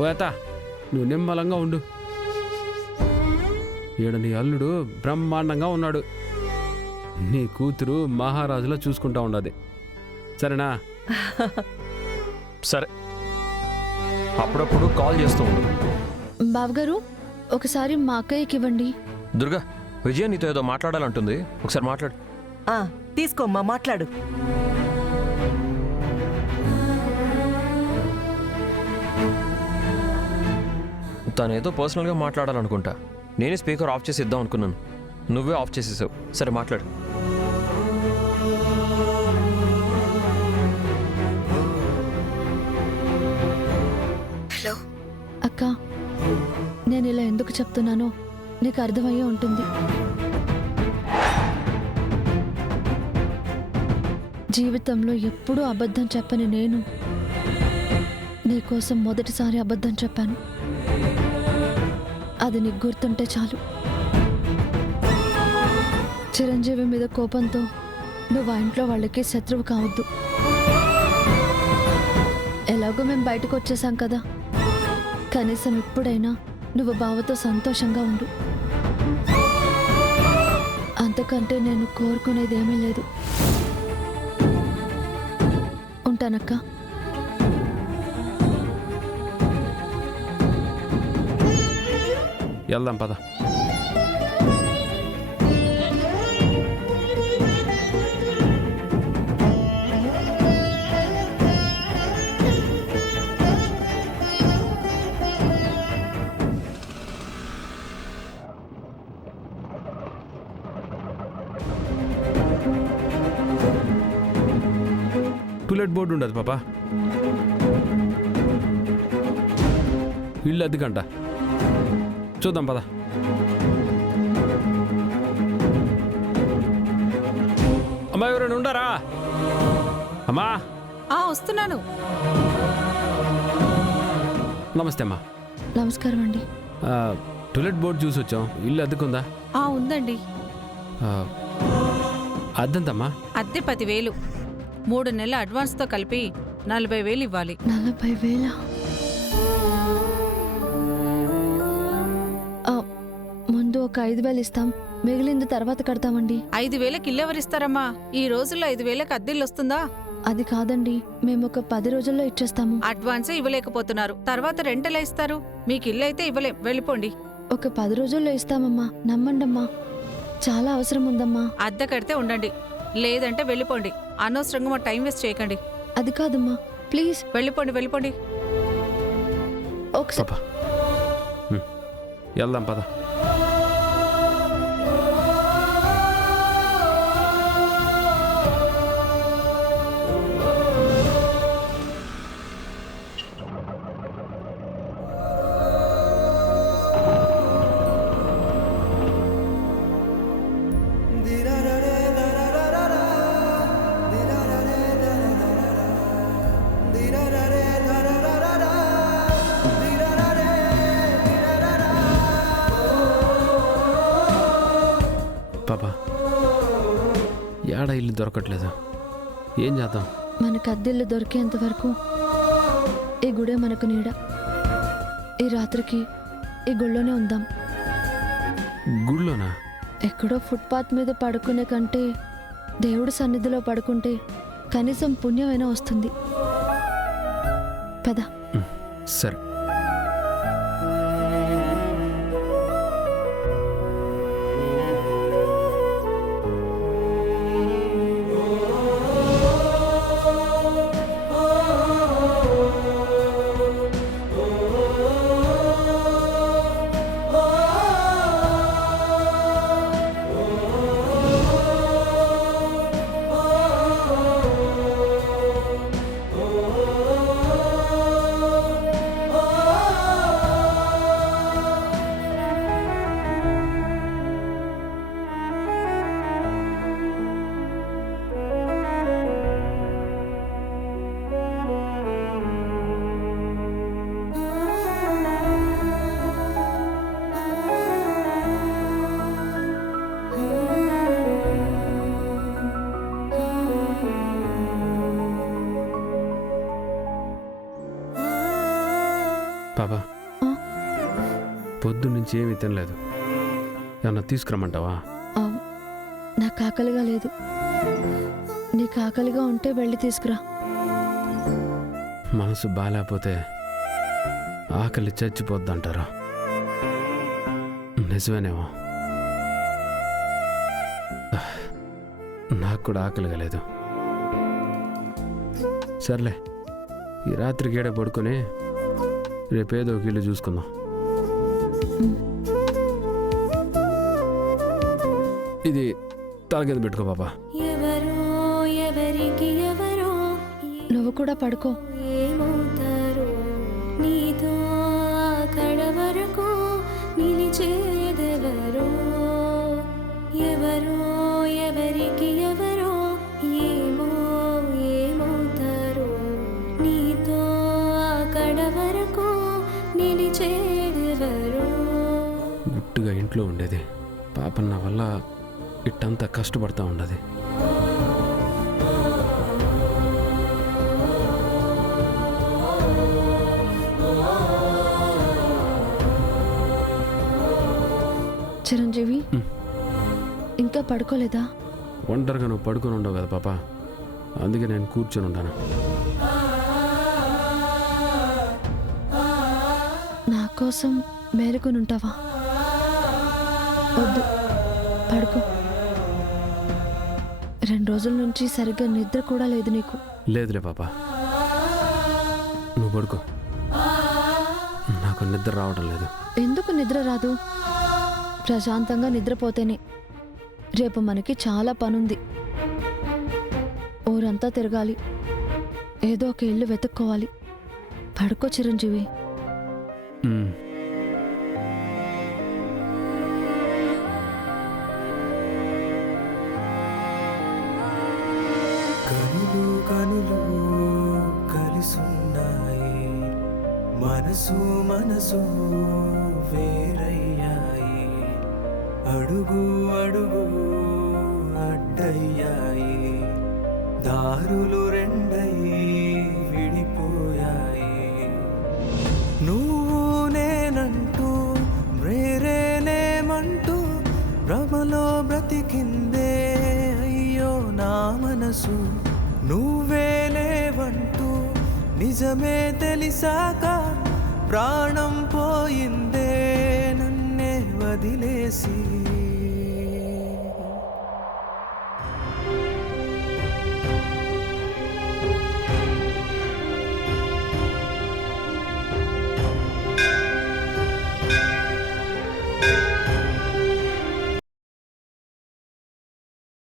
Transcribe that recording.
ఓ అత్త నువ్వు నిమ్మలంగా ఉండు. ఈడ నీ అల్లుడు బ్రహ్మాండంగా ఉన్నాడు. నీ కూతురు మహారాజులా చూసుకుంటా ఉండదు. సరేనా? సరే, అప్పుడప్పుడు కాల్ చేస్తూ ఉండు. బావగారు ఒకసారి మా అక్కయ్యకి ఇవ్వండి. దుర్గా, విజయ నీతో ఏదో మాట్లాడాలంటుంది, ఒకసారి మాట్లాడు. తీసుకోమ్మా, మాట్లాడు. తనేదో పర్సనల్గా మాట్లాడాలనుకుంటా. నేనే స్పీకర్ ఆఫ్ చేసి ఇద్దాం అనుకున్నాను, నువ్వే ఆఫ్ చేసేసావు. సరే మాట్లాడు. హలో అక్క, నేను ఇలా ఎందుకు చెప్తున్నానో నీకు అర్థమయ్యే ఉంటుంది. జీవితంలో ఎప్పుడూ అబద్ధం చెప్పని నేను నీకోసం మొదటిసారి అబద్ధం చెప్పాను. అది నీకు గుర్తుంటే చాలు. చిరంజీవి మీద కోపంతో నువ్వు ఆ ఇంట్లో వాళ్ళకి శత్రువు కావద్దు. ఎలాగో మేము బయటకు వచ్చేసాం కదా, కనీసం ఇప్పుడైనా నువ్వు బావతో సంతోషంగా ఉండు. అంతకంటే నేను కోరుకునేదేమీ లేదు. ఉంటానక్క. వెళ్దాం పద. టూలెట్ బోర్డు ఉండదు పాపా. ఇల్లు అద్దెకంట. చూద్దాం పద. అమ్మా ఎవరైనా ఉండారా? అమ్మా వస్తున్నాను. నమస్తే అమ్మా. నమస్కారం అండి. టూలెట్ బోర్డు చూసి వచ్చాం. ఇల్లు అద్దెకుందా? ఉందండి. అద్దెంతమ్మా? అద్దె 10,000. 3 నెలల అడ్వాన్స్తో కలిపి 40,000 ఇవ్వాలి. 40,000? ముందు ఒక 5,000 ఇస్తాం, మిగిలింది తర్వాత కడతామండి. 5,000కి ఇల్లు ఎవరిస్తారమ్మా? ఈ రోజుల్లో 5,000కి అద్దెల్లు వస్తుందా? అది కాదండి, మేము ఒక 10 రోజుల్లో ఇచ్చేస్తాము. అడ్వాన్సే ఇవ్వలేకపోతున్నారు, తర్వాత రెంటెలా ఇస్తారు? మీకు ఇల్లు అయితే ఇవ్వలేం, వెళ్ళిపోండి. ఒక 10 రోజుల్లో ఇస్తామమ్మా, నమ్మండమ్మా. చాలా అవసరం ఉందమ్మా. అద్దె కడితే ఉండండి, లేదంటే వెళ్ళిపోండి. అనవసరంగా మా టైం వేస్ట్ చేయకండి. అది కాదమ్మా, ప్లీజ్ వెళ్ళిపోండి, వెళ్ళిపోండి. ఒకసారి వెళ్దాం పద. పాపా ఏడా ఇల్లు దొరకట్లేదు, ఏం చేద్దాం? మనకు అద్దెల్లు దొరికేంత వరకు ఈ గుడే మనకు నీడ. ఈ రాత్రికి ఈ గుళ్ళోనే ఉందాం. గుళ్ళోనా? ఎక్కడో ఫుట్పాత్ మీద పడుకునే కంటే దేవుడి సన్నిధిలో పడుకుంటే కనీసం పుణ్యమైనా వస్తుంది. పద. సరే. పాపా ఆ? పొద్దు నుంచి ఏమీ తినలేదు. ఏమన్నా తీసుకురమ్మంటావా? ఆ, నాకు ఆకలిగా లేదు. నీకు ఆకలిగా ఉంటే వెళ్ళి తీసుకురా. మనసు బాగాలేకపోతే ఆకలి చచ్చిపోద్దంటారా? నిజమేనేమో. నాకు కూడా ఆకలిగా లేదు. సర్లే, ఈ రాత్రికి ఏడ పడుకొని రేపేదో ఒక ఇల్లు చూసుకుందాం. ఇది తల కింద పెట్టుకో పాపా. ఎవరో ఎవరికి ఎవరో నువ్వు కూడా పడుకో. ఏమవుతారో నీతో అక్కడ వరకు నిలిచేదెవరో ఎవరో ఎవరికి ఎవరో ఏమో ఏమవుతారో నీతో అక్కడ వరకు నిలిచేదెవరో. గుట్టుగా ఇంట్లో ఉండేది పాప నా వల్ల ఇట్టంతా కష్టపడతా ఉండదు. చిరంజీవి, ఇంకా పడుకోలేదా? ఒంటరిగా నువ్వు పడుకొని ఉండవు కదా పాప, అందుకే నేను కూర్చొని ఉంటాను. నా కోసం మేలుకొని ఉంటావా? వద్దు, పడుకో. 2 రోజుల నుంచి సరిగ్గా నిద్ర కూడా లేదు నీకు. లేదులే పాప, నువ్వు పడుకో. నాకు నిద్ర రావడం లేదు. ఎందుకు నిద్ర రాదు? ప్రశాంతంగా నిద్రపోతేనే. రేపు మనకి చాలా పనుంది. ఊరంతా తిరగాలి, ఏదో ఒక ఇల్లు వెతుక్కోవాలి. పడుకో చిరంజీవి. ఉమ్. కనులు కనులు కలిసున్నాయి, మనసు మనసు వేరయ్యాయి, అడుగు అడుగు అడ్డయ్యాయి, దారులు రెండై విడిపోయాయి. నువ్వు నేనంటూ వేరేనేమంటూ భ్రమలో బ్రతికిందే అయ్యో నా మనసు. నువ్వే లేవంటూ నిజమే తెలిసాక ప్రాణం పోయిందే నన్నే వదిలేసి.